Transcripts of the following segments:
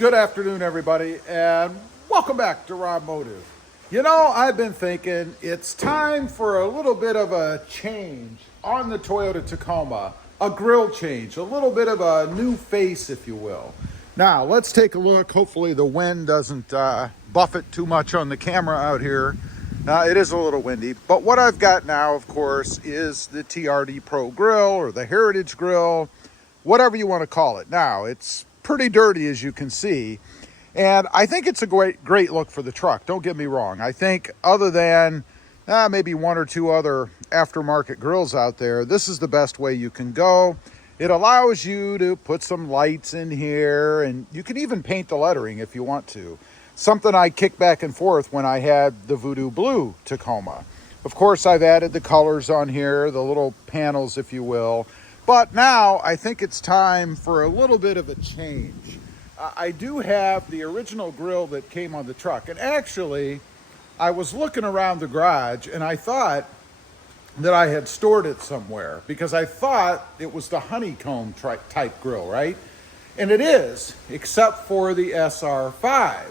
Good afternoon, everybody, and welcome back to RobMotive. You know, I've been thinking it's time for a little bit of a change on the Toyota Tacoma, a grill change, a little bit of a new face, if you will. Now, let's take a look. Hopefully the wind doesn't buff it too much on the camera out here. It is a little windy, but what I've got now, of course, is the TRD Pro grill or the Heritage grill, whatever you want to call it. Now, it's pretty dirty, as you can see, and I think it's a great look for the truck. Don't get me wrong. I think other than maybe one or two other aftermarket grills out there, this is the best way you can go. It allows you to put some lights in here, and you can even paint the lettering if you want to. Something I kicked back and forth when I had the Voodoo Blue Tacoma. Of course, I've added the colors on here, the little panels, if you will. But now I think it's time for a little bit of a change. I do have the original grill that came on the truck. And actually, I was looking around the garage and I thought that I had stored it somewhere because I thought it was the honeycomb type grill, right? And it is, except for the SR5.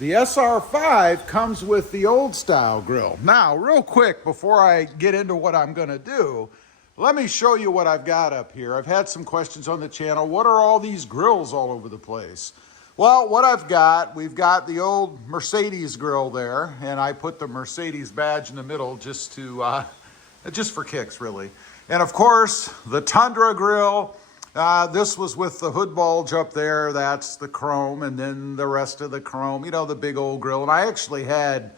The SR5 comes with the old style grill. Now, real quick, before I get into what I'm gonna do, let me show you what I've got up here. I've had some questions on the channel. What are all these grills all over the place? Well, what I've got, we've got the old Mercedes grill there, and I put the Mercedes badge in the middle just for kicks, really. And of course, the Tundra grill. This was with the hood bulge up there. That's the chrome, and then the rest of the chrome, you know, the big old grill. And I actually had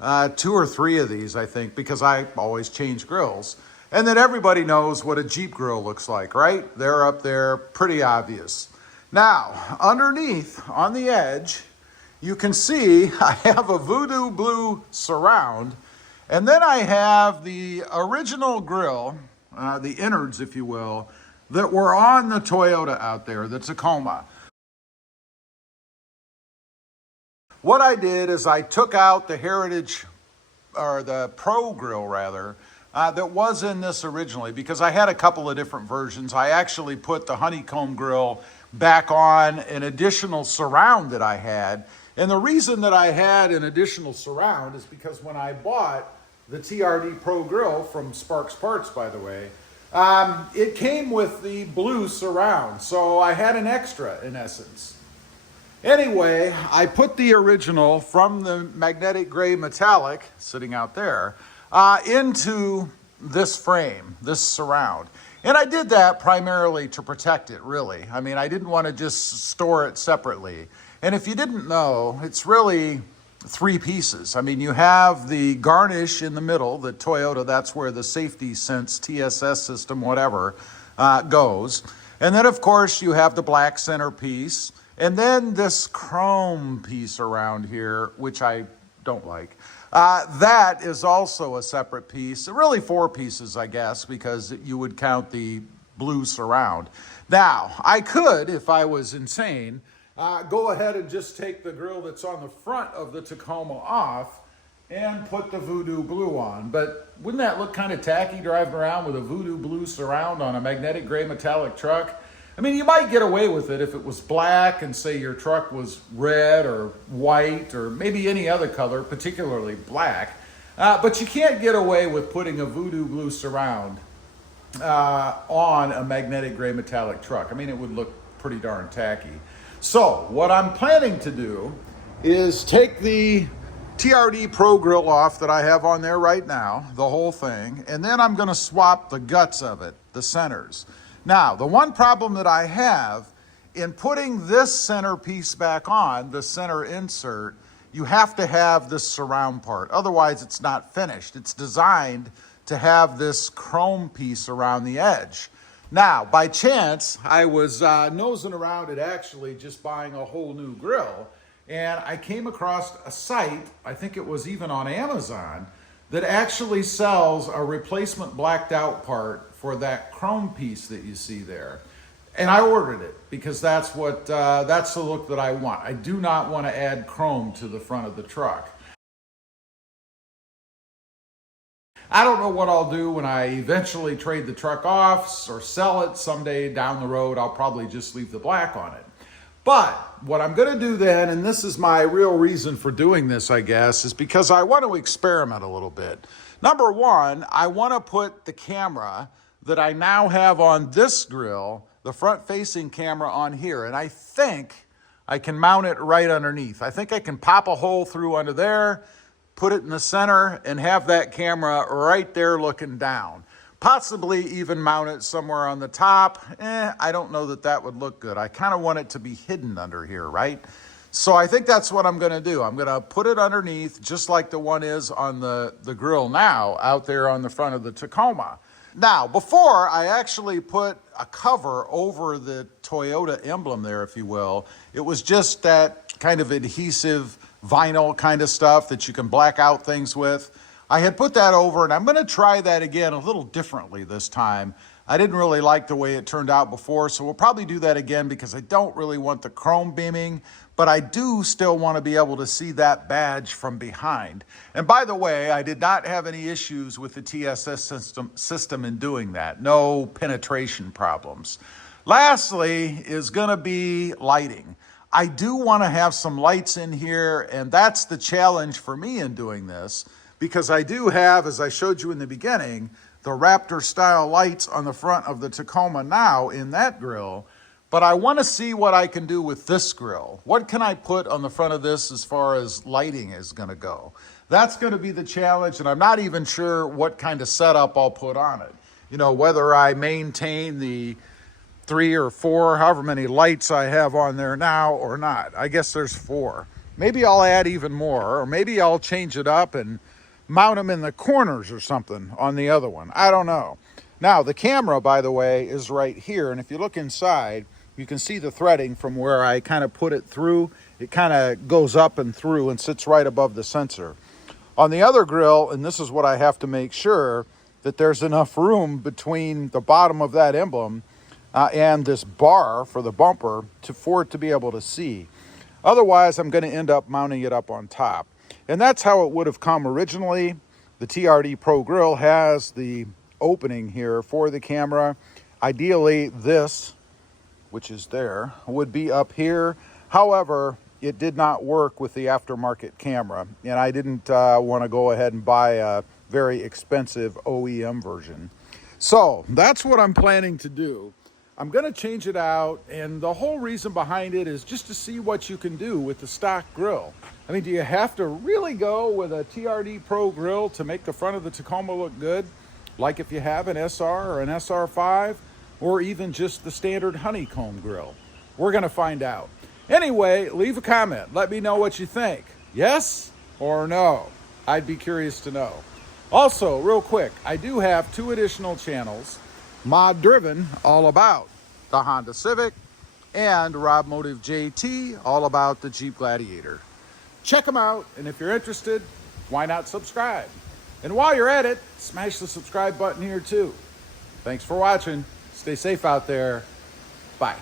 2 or 3 of these, I think, because I always change grills. And then everybody knows what a Jeep grill looks like, right? They're up there, pretty obvious. Now, underneath, on the edge, you can see I have a Voodoo Blue surround, and then I have the original grill, the innards, if you will, that were on the Toyota out there, the Tacoma. What I did is I took out the Heritage, or the Pro grill rather, that was in this originally, because I had a couple of different versions. I actually put the honeycomb grill back on an additional surround that I had. And the reason that I had an additional surround is because when I bought the TRD Pro grill from Sparks Parts, by the way, it came with the blue surround. So I had an extra in essence. Anyway, I put the original from the magnetic gray metallic sitting out there into this frame, this surround. And I did that primarily to protect it, really. I mean, I didn't want to just store it separately. And if you didn't know, it's really 3 pieces. I mean, you have the garnish in the middle, the Toyota, that's where the safety sense, TSS system, whatever, goes. And then, of course, you have the black centerpiece. And then this chrome piece around here, which I don't like. That is also a separate piece, really 4 pieces, I guess, because you would count the blue surround. Now, I could, if I was insane, go ahead and just take the grill that's on the front of the Tacoma off and put the Voodoo Blue on. But wouldn't that look kind of tacky driving around with a Voodoo Blue surround on a magnetic gray metallic truck? I mean, you might get away with it if it was black and say your truck was red or white or maybe any other color, particularly black. But you can't get away with putting a Voodoo Blue surround on a magnetic gray metallic truck. I mean, it would look pretty darn tacky. So what I'm planning to do is take the TRD Pro grill off that I have on there right now, the whole thing, and then I'm going to swap the guts of it, the centers. Now, the one problem that I have in putting this center piece back on, the center insert, you have to have this surround part. Otherwise, it's not finished. It's designed to have this chrome piece around the edge. Now, by chance, I was nosing around at actually just buying a whole new grill, and I came across a site, I think it was even on Amazon, that actually sells a replacement blacked out part for that chrome piece that you see there. And I ordered it because that's the look that I want. I do not want to add chrome to the front of the truck. I don't know what I'll do when I eventually trade the truck off or sell it someday down the road. I'll probably just leave the black on it. But what I'm going to do then, and this is my real reason for doing this, I guess, is because I want to experiment a little bit. Number one, I want to put the camera that I now have on this grill, the front-facing camera, on here, and I think I can mount it right underneath. I think I can pop a hole through under there, put it in the center, and have that camera right there looking down. Possibly even mount it somewhere on the top. I don't know that that would look good. I kind of want it to be hidden under here, right? So I think that's what I'm gonna do. I'm gonna put it underneath, just like the one is on the grill now, out there on the front of the Tacoma. Now, before I actually put a cover over the Toyota emblem there, if you will, it was just that kind of adhesive vinyl kind of stuff that you can black out things with. I had put that over, and I'm going to try that again a little differently this time. I didn't really like the way it turned out before, so we'll probably do that again because I don't really want the chrome beaming, but I do still want to be able to see that badge from behind. And by the way, I did not have any issues with the TSS system in doing that. No penetration problems. Lastly is going to be lighting. I do want to have some lights in here, and that's the challenge for me in doing this, because I do have, as I showed you in the beginning, the Raptor style lights on the front of the Tacoma now in that grill, but I want to see what I can do with this grill. What can I put on the front of this as far as lighting is going to go? That's going to be the challenge, and I'm not even sure what kind of setup I'll put on it. You know, whether I maintain the 3 or 4, however many lights I have on there now or not. I guess there's 4. Maybe I'll add even more, or maybe I'll change it up and mount them in the corners or something on the other one. I don't know. Now, the camera, by the way, is right here, and if you look inside, you can see the threading from where I kind of put it through. It kind of goes up and through and sits right above the sensor. On the other grill, and this is what I have to make sure, that there's enough room between the bottom of that emblem and this bar for the bumper for it to be able to see. Otherwise, I'm going to end up mounting it up on top. And that's how it would have come originally. The TRD Pro Grill has the opening here for the camera. Ideally, this, which is there, would be up here. However, it did not work with the aftermarket camera, and I didn't want to go ahead and buy a very expensive OEM version. So that's what I'm planning to do. I'm going to change it out, and the whole reason behind it is just to see what you can do with the stock grill. I mean, do you have to really go with a TRD Pro grill to make the front of the Tacoma look good? Like if you have an SR or an SR5, or even just the standard honeycomb grill? We're going to find out. Anyway, leave a comment. Let me know what you think. Yes or no? I'd be curious to know. Also, real quick, I do have 2 additional channels. Mod Driven, all about the Honda Civic, and RobMotive JT, all about the Jeep Gladiator. Check them out, and if you're interested, why not subscribe? And while you're at it, smash the subscribe button here too. Thanks for watching. Stay safe out there. Bye.